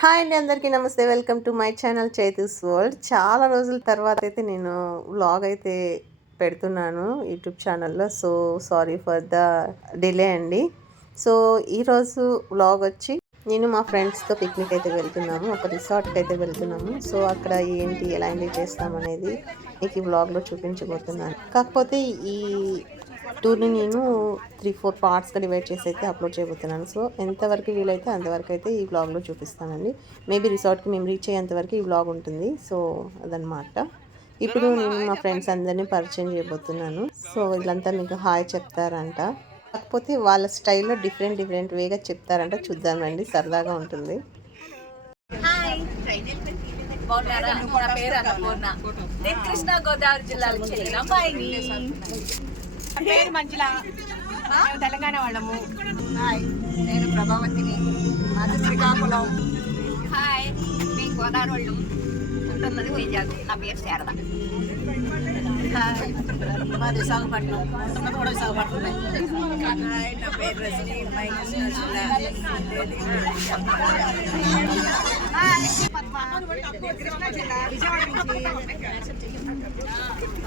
Hi అండి అందరికీ నమస్తే. Welcome to my channel Chaitu's world. చాలా రోజుల తర్వాత అయితే నేను వ్లాగ్ అయితే పెడుతున్నాను యూట్యూబ్ ఛానల్లో. So sorry for the delay అండి. సో ఈరోజు వ్లాగ్ వచ్చి నేను మా ఫ్రెండ్స్తో పిక్నిక్ అయితే వెళ్తున్నాము. ఒక రిసార్ట్కి అయితే వెళ్తున్నాము. సో అక్కడ ఏంటి ఎలా ఎంజాయ్ చేస్తామనేది మీకు ఈ వ్లాగ్లో చూపించబోతున్నాను. కాకపోతే ఈ టూర్ని నేను త్రీ ఫోర్ పార్ట్స్గా డివైడ్ చేసి అయితే అప్లోడ్ చేయబోతున్నాను. సో ఎంతవరకు వీలైతే అంతవరకు అయితే ఈ వ్లాగ్లో చూపిస్తానండి. మేబీ రిసార్ట్కి మేము రీచ్ అయ్యేంతవరకు ఈ వ్లాగ్ ఉంటుంది. సో అదనమాట ఇప్పుడు నేను మా ఫ్రెండ్స్ అందరినీ పరిచయం చేయబోతున్నాను. సో వీళ్ళంతా మీకు హాయ్ చెప్తారంట. కాకపోతే వాళ్ళ స్టైల్లో డిఫరెంట్ డిఫరెంట్ వేగా చెప్తారంట. చూద్దామండి సరదాగా ఉంటుంది. బాగున్నారా? నా పేరు అన్నపూర్ణ. నేను కృష్ణా గోదావరి జిల్లాలో చెల్లిన అమ్మాయిని పేరు మంజుల తెలంగాణ వాళ్ళము. హాయ్ నేను ప్రభావతిని. మాది శ్రీకాకుళం. హాయ్ మేము గోదావరి వాళ్ళు ఉంటున్నది వైజాగ్. నా పేరు శారద. మాది విశాఖపట్నం. ఉంటున్నది కూడా విశాఖపట్నమే. హాయ్ నా పేరు రజనీ. అమ్మాయి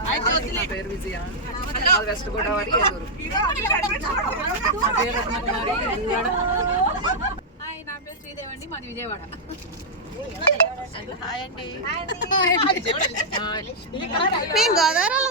పేరు విజయ వెస్ట్ గోదావరి హాయ్ నా పేరు శ్రీదేవి అండి. మాది విజయవాడ మేము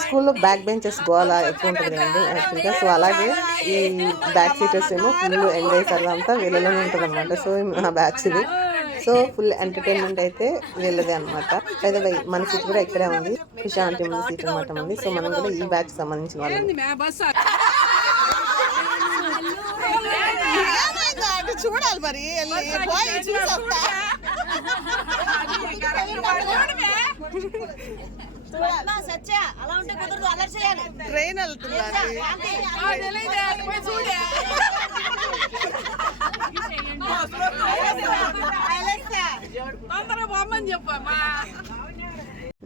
స్కూల్లో బ్యాక్ బెంచెస్ గోల ఎక్కువ ఉంటుంది కదండి యాక్చువల్గా సో అలాగే ఈ బ్యాక్ సీటర్స్ ఏమో ఫుల్ ఎంజాయ్ సరదా వీళ్ళలోనే ఉంటుంది అనమాట సో మా బ్యాచ్ ఇది సో ఫుల్ ఎంటర్టైన్మెంట్ అయితే వీళ్ళదే అనమాట అయితే మన సీట్ కూడా ఇక్కడే ఉంది. ప్రశాంతి ముందు సీట్ అనమాట ఉంది సో మనం కూడా ఈ బ్యాచ్ సంబంధించిన వాళ్ళం. చూడాలి మరి. వెళ్ళి పోయి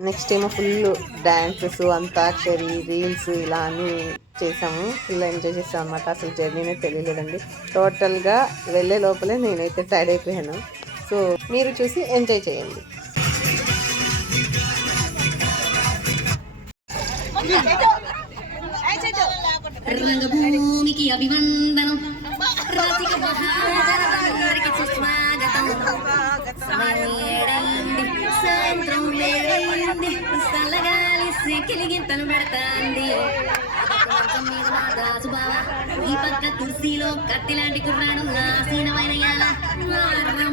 నెక్స్ట్ ఏమో ఫుల్ డాన్సెస్ అంతాక్షరి రీల్స్ ఇలా అన్ని చేసాము. ఫుల్ ఎంజాయ్ చేసాం అనమాట అసలు జర్నీనే తెలియలేదండి. టోటల్గా వెళ్ళే లోపలే నేనైతే టైర్డ్ అయిపోయాను. సో మీరు చూసి ఎంజాయ్ చేయండి. రంగభూమికి అభివందనం. సుస్వాగతం. సమయమేడైంది సాయంత్రం వేడైంది. చల్లగాలి సిక్కిలిగింతలు పెడతాంది. ఈ పక్క కుర్సీలో కత్తి లాంటి కుర్రాడు నాసీనమైన యాల.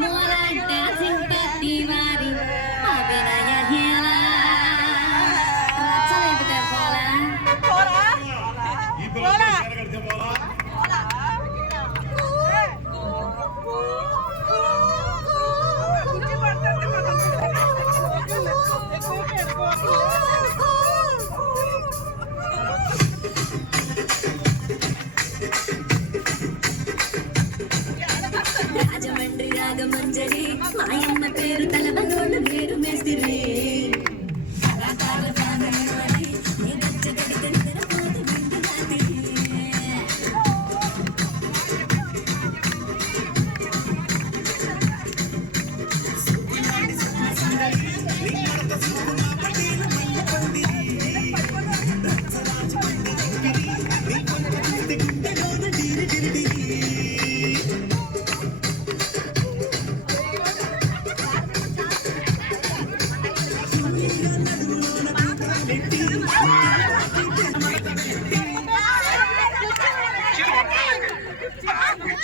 మూలంటే సింపతి వారి రాగమంజరి మాయమ్మ పేరు తలవనోళ్ళు వేరు మేస్తిరి.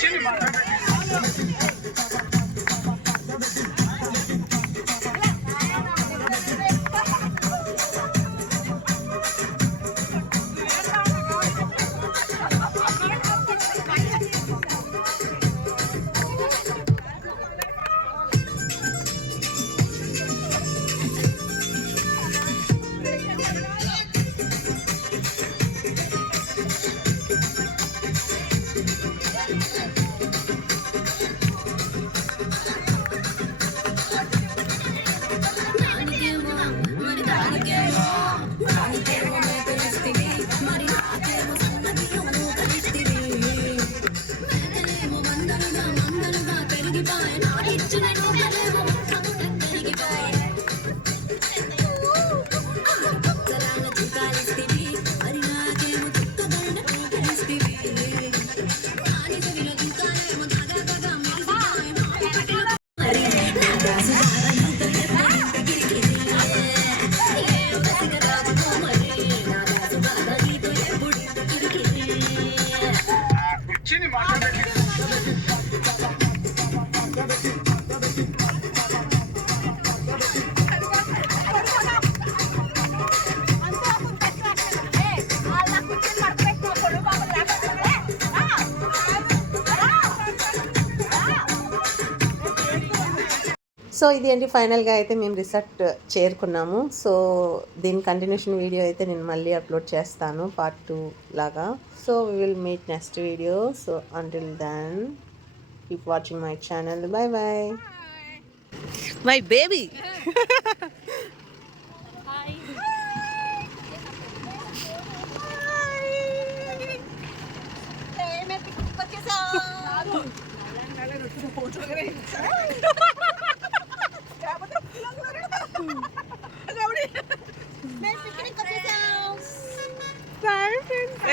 Give me my సో ఇది ఏంటి ఫైనల్గా అయితే మేము రిసార్ట్ చేరుకున్నాము సో దీని కంటిన్యూషన్ వీడియో అయితే నేను మళ్ళీ అప్లోడ్ చేస్తాను పార్ట్ టూ లాగా so we will meet next video so until then keep watching my channel bye bye my baby వచ్చేసా Perfect.